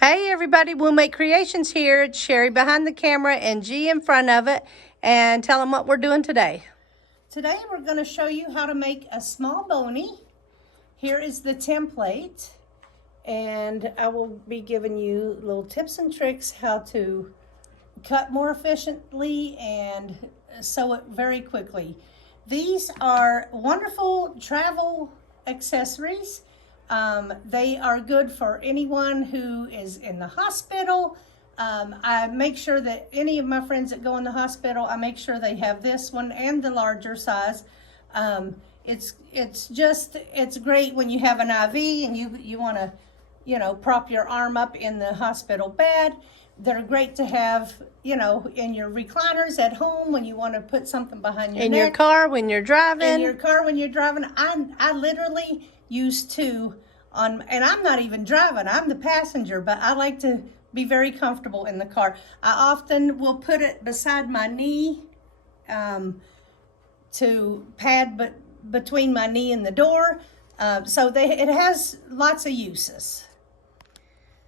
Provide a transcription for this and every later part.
Hey everybody, We'll Make Creations here. It's Sherry behind the camera and G in front of it. And tell them what we're doing today. Today we're going to show you how to make a small bony. Here is the template. And I will be giving you little tips and tricks how to cut more efficiently and sew it very quickly. These are wonderful travel accessories. They are good for anyone who is in the hospital. I make sure that any of my friends that go in the hospital, I make sure they have this one and the larger size. It's great when you have an IV and you want to, prop your arm up in the hospital bed. They're great to have, in your recliners at home when you want to put something behind your neck. In your car when you're driving. In your car when you're driving. I literally use two on, and I'm not even driving. I'm the passenger, but I like to be very comfortable in the car. I often will put it beside my knee to pad between my knee and the door. It has lots of uses.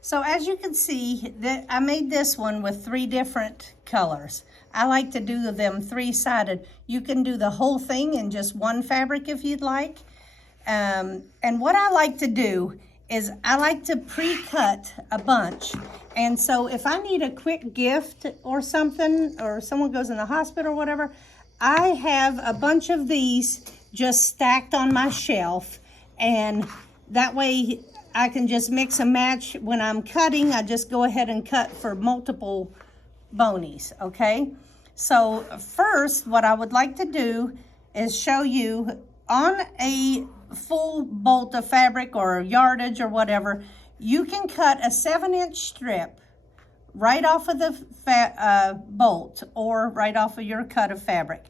So as you can see, that I made this one with 3 different colors. I like to do them 3-sided. You can do the whole thing in just one fabric if you'd like. And what I like to do is I like to pre-cut a bunch. And so if I need a quick gift or something, or someone goes in the hospital or whatever, I have a bunch of these just stacked on my shelf. And that way I can just mix and match. When I'm cutting, I just go ahead and cut for multiple bonies, okay? So first, what I would like to do is show you on a full bolt of fabric or yardage or whatever, you can cut a 7-inch strip right off of the bolt or right off of your cut of fabric.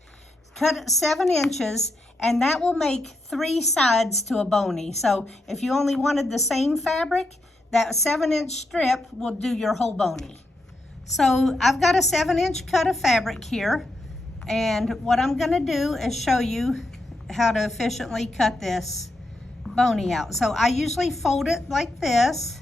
Cut it 7 inches, and that will make 3 sides to a bony. So if you only wanted the same fabric, that 7-inch strip will do your whole bony. So I've got a 7-inch cut of fabric here, and what I'm gonna do is show you how to efficiently cut this bony out. So I usually fold it like this,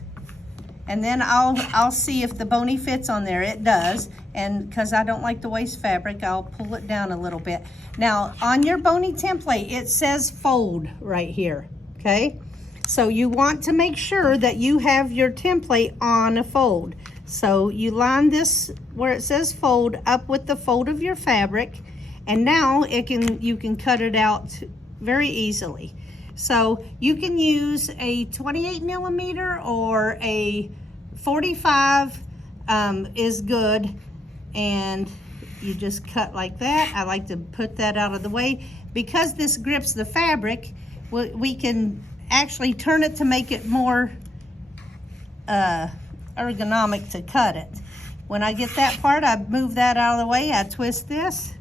and then I'll see if the bony fits on there. It does, and because I don't like to waste fabric, I'll pull it down a little bit. Now on your bony template, it says fold right here, okay? So you want to make sure that you have your template on a fold. So you line this where it says fold up with the fold of your fabric, and now you can cut it out very easily. So you can use a 28 millimeter or a 45 is good, and you just cut like that. I like to put that out of the way. Because this grips the fabric, we can actually turn it to make it more ergonomic to cut it. When I get that part, I move that out of the way. I twist this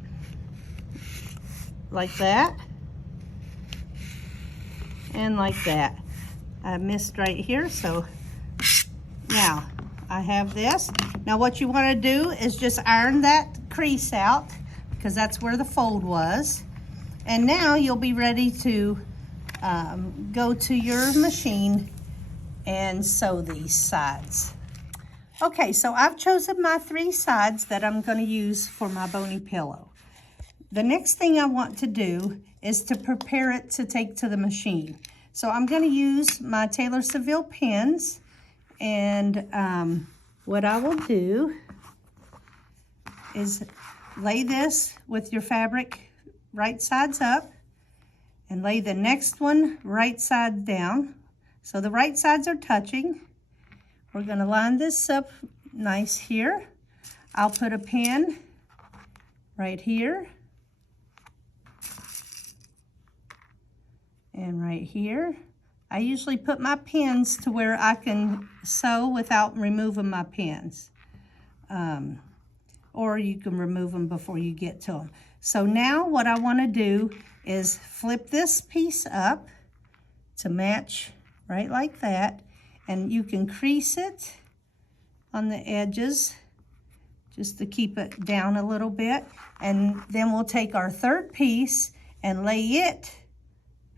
like that, and like that. I missed right here, so now I have this. Now what you want to do is just iron that crease out, because that's where the fold was. And now you'll be ready to go to your machine and sew these sides. Okay, so I've chosen my 3 sides that I'm going to use for my bony pillow. The next thing I want to do is to prepare it to take to the machine. So I'm going to use my Taylor Seville pins, and what I will do is lay this with your fabric right sides up, and lay the next one right side down. So the right sides are touching. We're going to line this up nice here. I'll put a pin right here. And right here. I usually put my pins to where I can sew without removing my pins. Or you can remove them before you get to them. So now what I want to do is flip this piece up to match right like that. And you can crease it on the edges just to keep it down a little bit. And then we'll take our 3rd piece and lay it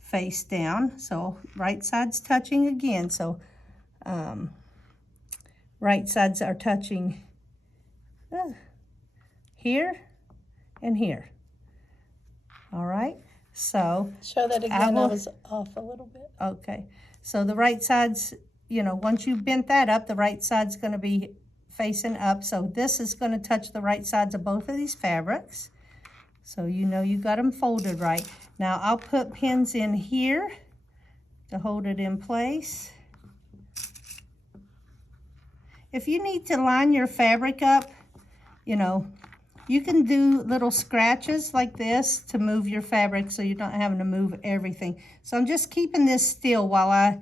face down, so right side's touching again. So right sides are touching here and here. All right, so Show that again. I was off a little bit. Okay, so the right side's, you know, once you bent that up, the right side's going to be facing up. So this is going to touch the right sides of both of these fabrics. So you know you got them folded right. Now I'll put pins in here to hold it in place. If you need to line your fabric up, you know, you can do little scratches like this to move your fabric so you're not having to move everything. So I'm just keeping this still while I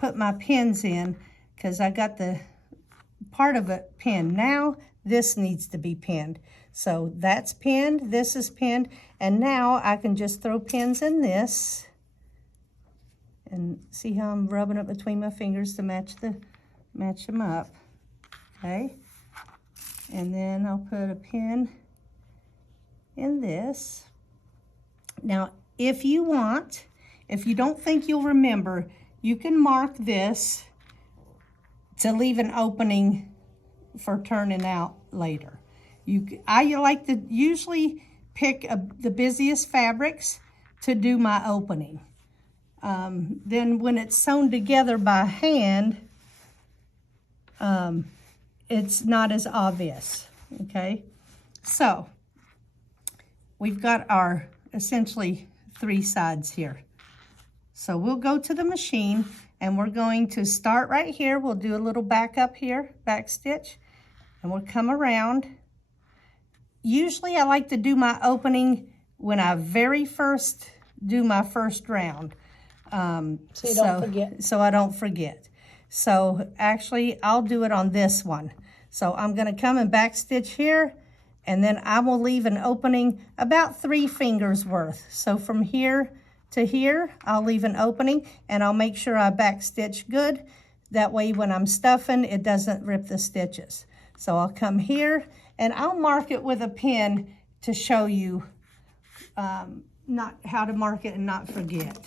put my pins in, because I got the part of it pinned. Now this needs to be pinned. So that's pinned, this is pinned, and now I can just throw pins in this. And see how I'm rubbing it between my fingers to match them up, okay? And then I'll put a pin in this. Now, if you want, if you don't think you'll remember, you can mark this to leave an opening for turning out later. I like to usually pick the busiest fabrics to do my opening. Then when it's sewn together by hand, it's not as obvious, okay? So we've got our essentially 3 sides here. So we'll go to the machine and we're going to start right here. We'll do a little back up here, back stitch, and we'll come around. Usually I like to do my opening when I very first do my first round. So you don't forget. So I don't forget. So actually I'll do it on this one. So I'm gonna come and back stitch here, and then I will leave an opening about 3 fingers worth. So from here to here, I'll leave an opening, and I'll make sure I back stitch good. That way when I'm stuffing, it doesn't rip the stitches. So I'll come here, and I'll mark it with a pin to show you not how to mark it and not forget.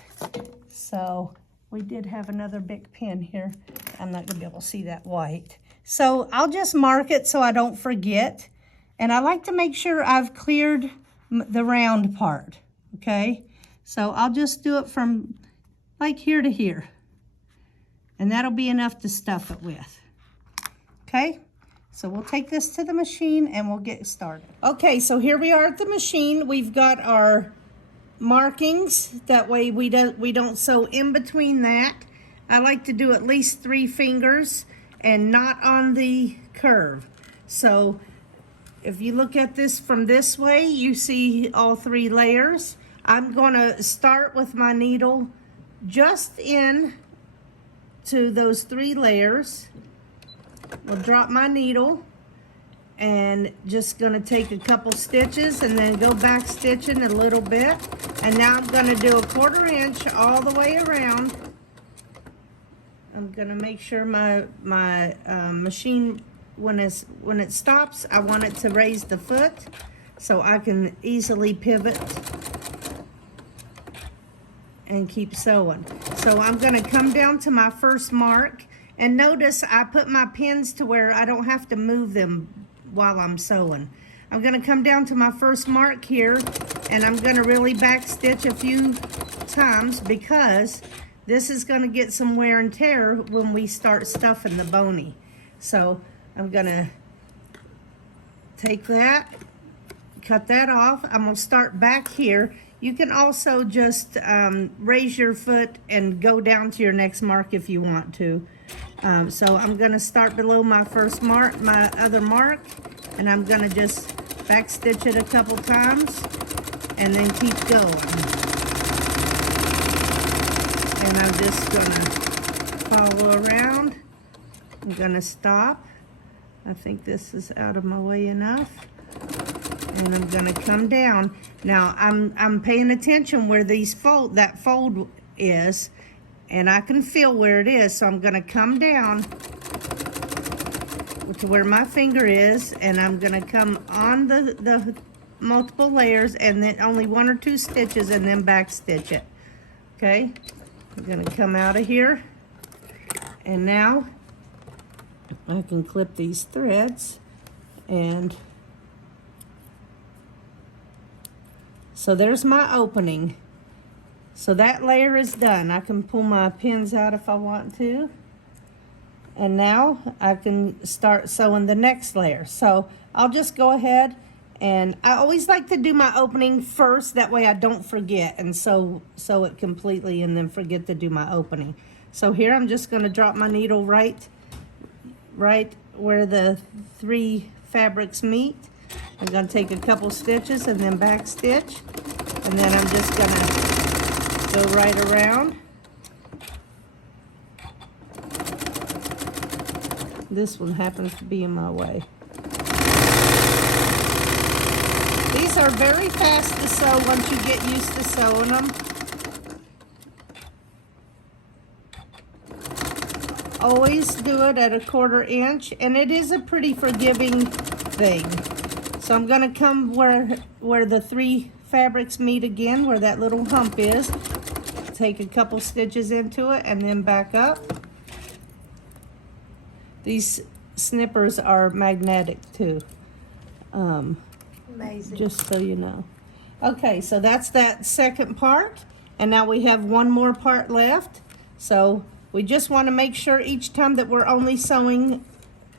So we did have another big pin here. I'm not gonna be able to see that white. So I'll just mark it so I don't forget. And I like to make sure I've cleared the round part, okay? So I'll just do it from like here to here. And that'll be enough to stuff it with, okay? So we'll take this to the machine and we'll get started. Okay, so here we are at the machine. We've got our markings. That way we don't sew in between that. I like to do at least 3 fingers and not on the curve. So if you look at this from this way, you see all 3 layers. I'm gonna start with my needle just in to those 3 layers. We'll drop my needle and just gonna take a couple stitches and then go back stitching a little bit. And now I'm gonna do a 1/4 inch all the way around. I'm gonna make sure my machine, when it stops, I want it to raise the foot so I can easily pivot and keep sewing. So I'm gonna come down to my first mark, and notice I put my pins to where I don't have to move them while I'm sewing. I'm gonna come down to my first mark here, and I'm gonna really back stitch a few times because this is gonna get some wear and tear when we start stuffing the bony. So I'm gonna take that, cut that off. I'm gonna start back here. You can also just raise your foot and go down to your next mark if you want to. So I'm gonna start below my first mark, my other mark, and I'm gonna just back stitch it a couple times and then keep going. And I'm just gonna follow around. I'm gonna stop. I think this is out of my way enough. And I'm gonna come down. Now I'm paying attention where that fold is, and I can feel where it is. So I'm gonna come down to where my finger is, and I'm gonna come on the multiple layers, and then only 1 or 2 stitches, and then back stitch it. Okay, I'm gonna come out of here, and now I can clip these threads, and so there's my opening. So that layer is done. I can pull my pins out if I want to. And now I can start sewing the next layer. So I'll just go ahead, and I always like to do my opening first, that way I don't forget and sew it completely and then forget to do my opening. So here I'm just going to drop my needle right where the 3 fabrics meet. I'm going to take a couple stitches and then back stitch, and then I'm just going to go right around. This one happens to be in my way. These are very fast to sew once you get used to sewing them. Always do it at a 1/4 inch, and it is a pretty forgiving thing. So I'm gonna come where the 3 fabrics meet again, where that little hump is. Take a couple stitches into it and then back up. These snippers are magnetic too. Amazing. Just so you know. Okay, so that's that second part, and now we have one more part left. So we just want to make sure each time that we're only sewing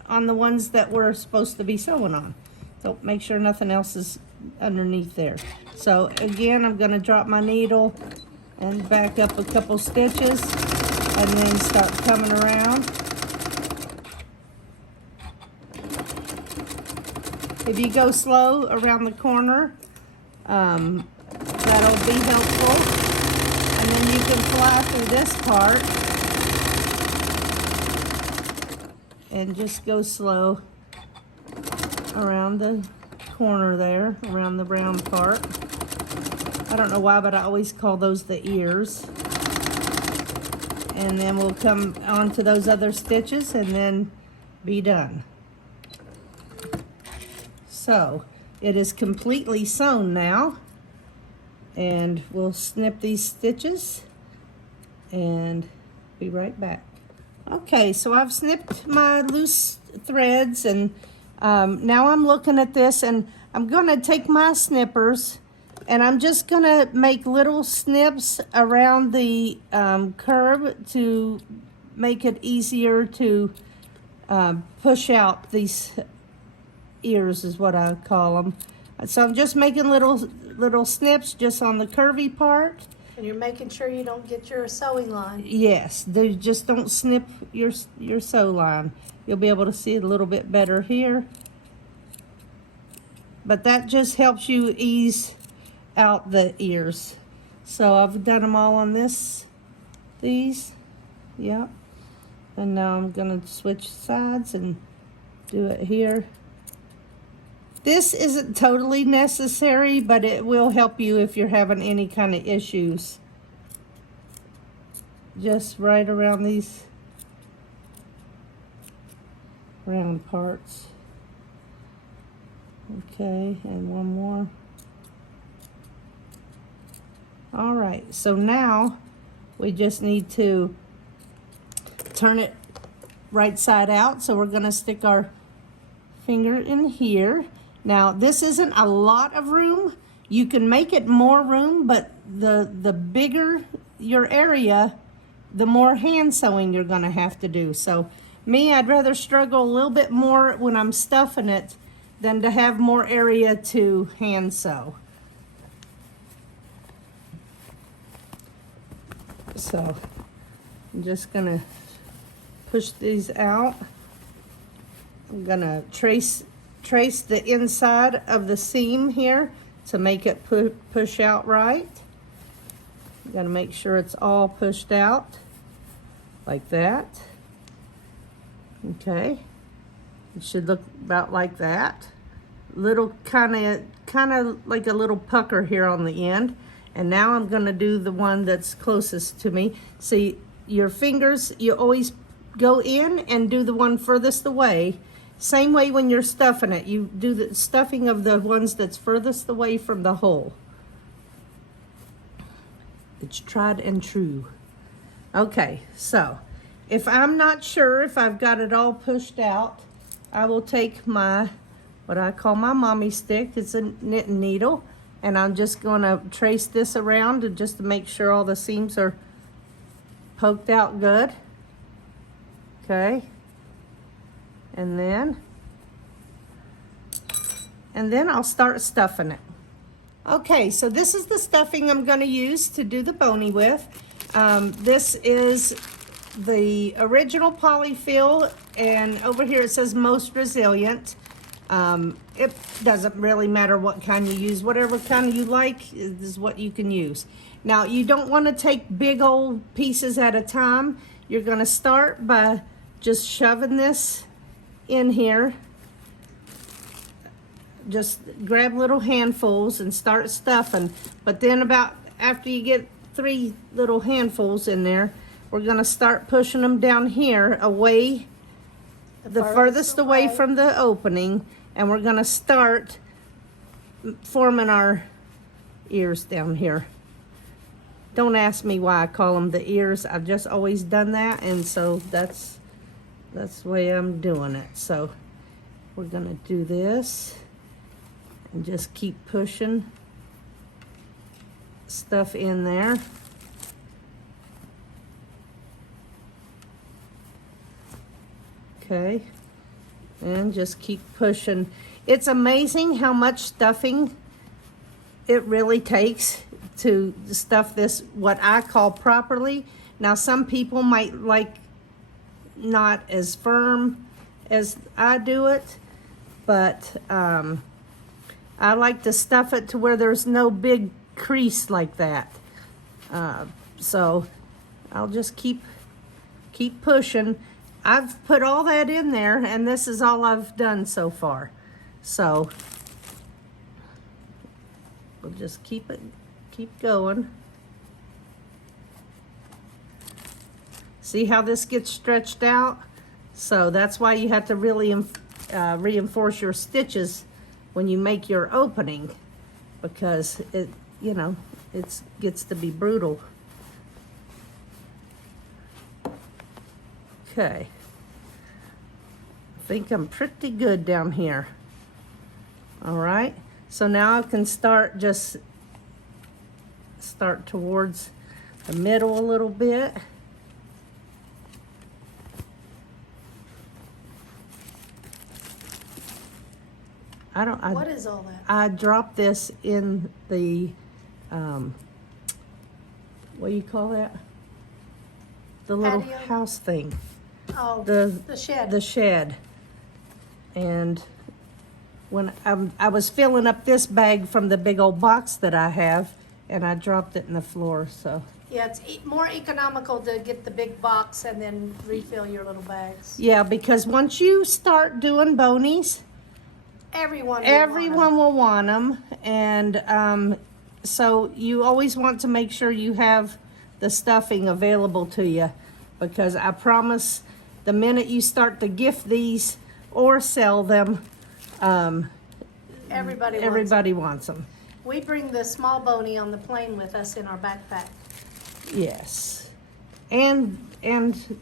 on the ones that we're supposed to be sewing on. So make sure nothing else is underneath there. So again, I'm going to drop my needle and back up a couple stitches and then start coming around. If you go slow around the corner, that'll be helpful. And then you can fly through this part and just go slow around the corner there, around the round part. I don't know why, but I always call those the ears. And then we'll come onto those other stitches and then be done. So it is completely sewn now, and we'll snip these stitches and be right back. Okay, so I've snipped my loose threads, and now I'm looking at this, and I'm gonna take my snippers and I'm just gonna make little snips around the curve to make it easier to push out these ears, is what I call them. So I'm just making little snips just on the curvy part. And you're making sure you don't get your sewing line. Yes, they just don't snip your sew line. You'll be able to see it a little bit better here. But that just helps you ease out the ears. So I've done them all on these. Yep. And now I'm gonna switch sides and do it here. This isn't totally necessary, but it will help you if you're having any kind of issues. Just right around these round parts. Okay, and one more. All right, so now we just need to turn it right side out. So we're gonna stick our finger in here. Now, this isn't a lot of room. You can make it more room, but the bigger your area, the more hand sewing you're gonna have to do. So me, I'd rather struggle a little bit more when I'm stuffing it than to have more area to hand sew. So I'm just gonna push these out. I'm gonna trace the inside of the seam here to make it push out right. You gotta make sure it's all pushed out like that. Okay, it should look about like that. Little kind of like a little pucker here on the end. And now I'm gonna do the one that's closest to me. See, your fingers, you always go in and do the one furthest away. Same way when you're stuffing it, you do the stuffing of the ones that's furthest away from the hole. It's tried and true. Okay, so if I'm not sure if I've got it all pushed out, I will take my, what I call my mommy stick. It's a knitting needle, and I'm just gonna trace this around and just to make sure all the seams are poked out good. Okay. And then I'll start stuffing it. Okay, so this is the stuffing I'm gonna use to do the bony with. This is the original polyfill, and over here it says most resilient. It doesn't really matter what kind you use. Whatever kind you like is what you can use. Now, you don't want to take big old pieces at a time. You're going to start by just shoving this in here. Just grab little handfuls and start stuffing. But then about after you get 3 little handfuls in there, we're going to start pushing them down here away, the furthest away from the opening, and we're going to start forming our ears down here. Don't ask me why I call them the ears. I've just always done that, and so that's the way I'm doing it. So we're going to do this and just keep pushing stuff in there. Okay, and just keep pushing. It's amazing how much stuffing it really takes to stuff this, what I call properly. Now, some people might like not as firm as I do it, but I like to stuff it to where there's no big crease like that. So I'll just keep pushing. I've put all that in there, and this is all I've done so far. So we'll just keep going. See how this gets stretched out? So that's why you have to really reinforce your stitches when you make your opening, because it, you know, it gets to be brutal. Okay, I think I'm pretty good down here. All right, so now I can start towards the middle a little bit. What is all that? I dropped this in the, what do you call that? The little Patio? house thing. Oh, the shed. The shed. And when I was filling up this bag from the big old box that I have, and I dropped it in the floor, so. Yeah, it's more economical to get the big box and then refill your little bags. Yeah, because once you start doing bonies, Everyone will want them, and so you always want to make sure you have the stuffing available to you, because I promise the minute you start to gift these or sell them, everybody wants them. We bring the small Boney on the plane with us in our backpack. Yes, and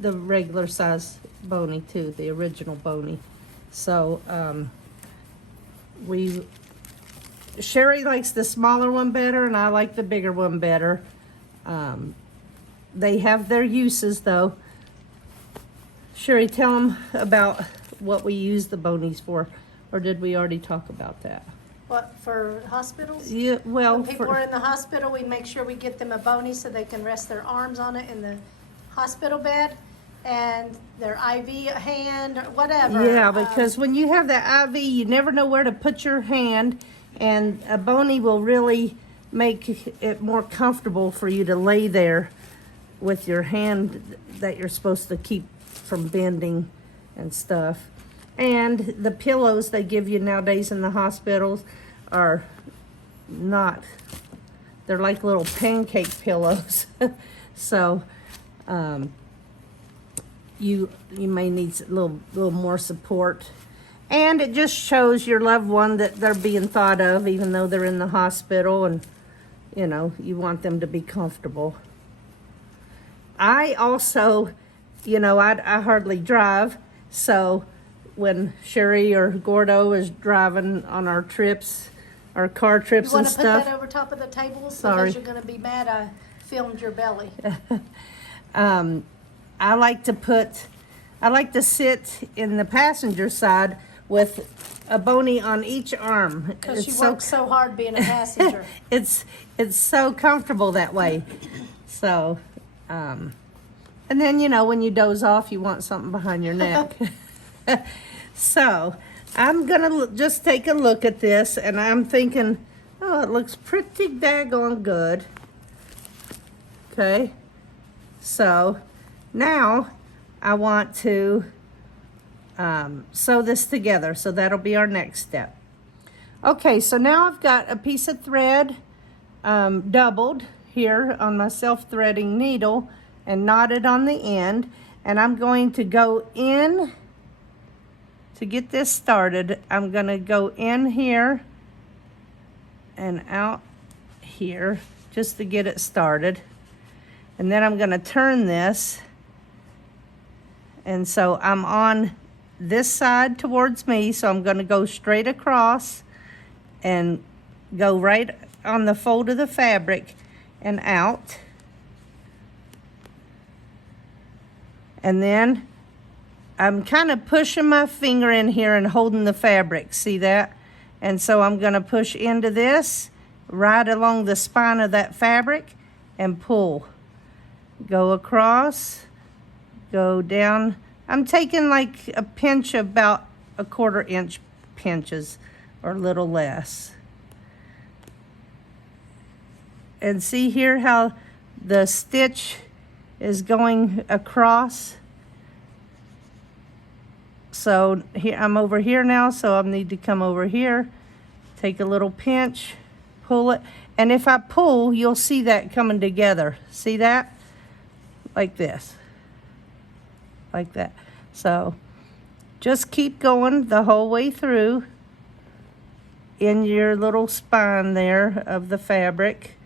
the regular size Boney too, the original Boney. So Sherry likes the smaller one better, and I like the bigger one better. They have their uses though. Sherry, tell them about what we use the bonies for, or did we already talk about that? What, for hospitals? Yeah, well, When people are in the hospital, we make sure we get them a Boney so they can rest their arms on it in the hospital bed, and their IV hand or whatever. yeah, because when you have that IV, you never know where to put your hand, and a Boney will really make it more comfortable for you to lay there with your hand that you're supposed to keep from bending and stuff. And the pillows they give you nowadays in the hospitals are not, they're like little pancake pillows. So you may need a little more support. And it just shows your loved one that they're being thought of, even though they're in the hospital, and you know, you want them to be comfortable. I also you know, I hardly drive, so when Sherry or Gordo is driving on our trips, our car You trips want and to put that stuff, over top of the table? Sorry. Because you're going to be mad I filmed your belly. I like to sit in the passenger side with a Boney on each arm. Because you work so hard being a passenger. It's so comfortable that way. So, and then, you know, when you doze off, you want something behind your neck. So, I'm gonna just take a look at this, and I'm thinking, oh, it looks pretty daggone good. Okay, so now I want to sew this together, so that'll be our next step. Okay, so now I've got a piece of thread doubled here on my self-threading needle and knotted on the end, and I'm going to go in to get this started. I'm going to go in here and out here just to get it started, and then I'm going to turn this, and so I'm on this side towards me, so I'm going to go straight across and go right on the fold of the fabric and out. And then I'm kind of pushing my finger in here and holding the fabric, see that? And so I'm going to push into this right along the spine of that fabric and pull. Go across, go down. I'm taking like a pinch, about a 1/4 inch pinches or a little less. And see here how the stitch is going across. So here, I'm over here now, so I need to come over here, take a little pinch, pull it, and if I pull, you'll see that coming together. See that? Like this. Like that. So just keep going the whole way through in your little spine there of the fabric.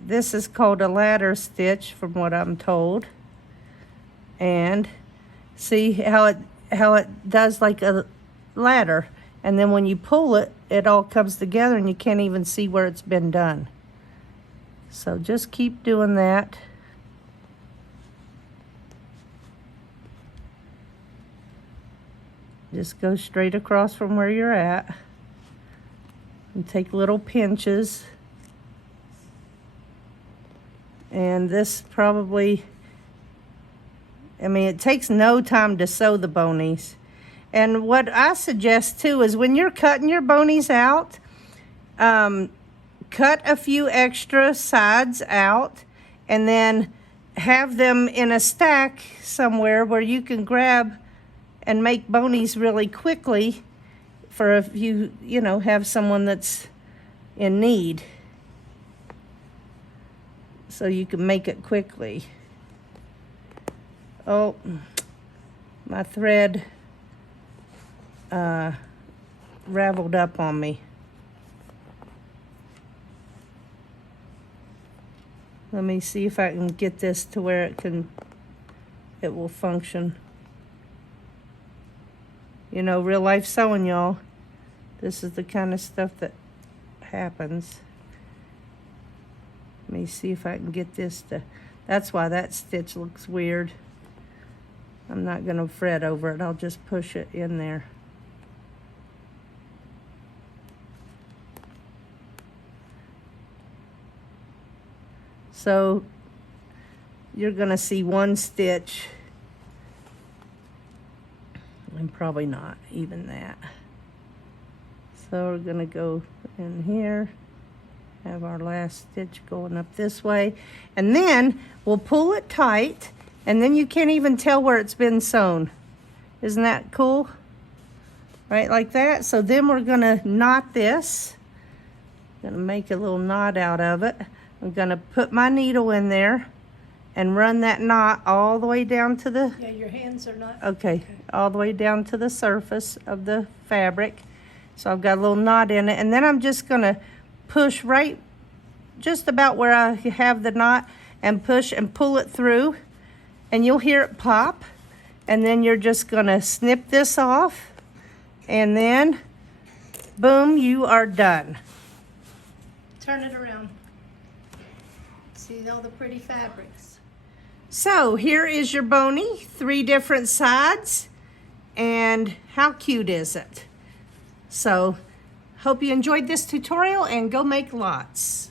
This is called a ladder stitch from what I'm told. And see how it does like a ladder, and then when you pull it, it all comes together and you can't even see where it's been done. So just keep doing that. Just go straight across from where you're at and take little pinches. And this probably, I mean, it takes no time to sew the bonies. And what I suggest too is when you're cutting your bonies out, cut a few extra sides out and then have them in a stack somewhere where you can grab and make bonies really quickly for if you know, have someone that's in need. So you can make it quickly. Oh, my thread raveled up on me. Let me see if I can get this to where it will function. You know, real life sewing, y'all. This is the kind of stuff that happens. Let me see if I can get this to, that's why that stitch looks weird. I'm not gonna fret over it, I'll just push it in there. So you're gonna see one stitch, and probably not even that. So we're gonna go in here, have our last stitch going up this way, and then we'll pull it tight, and then you can't even tell where it's been sewn. Isn't that cool? Right, like that. So then we're gonna knot this. Gonna make a little knot out of it. I'm gonna put my needle in there and run that knot all the way down to the, Yeah, your hands are not. okay, all the way down to the surface of the fabric. So I've got a little knot in it, and then I'm just gonna push right just about where I have the knot and push and pull it through, and you'll hear it pop, and then you're just gonna snip this off, and then boom, you are done. Turn it around. See all the pretty fabrics. So here is your Boney, 3 different sides, and how cute is it? So hope you enjoyed this tutorial, and go make lots.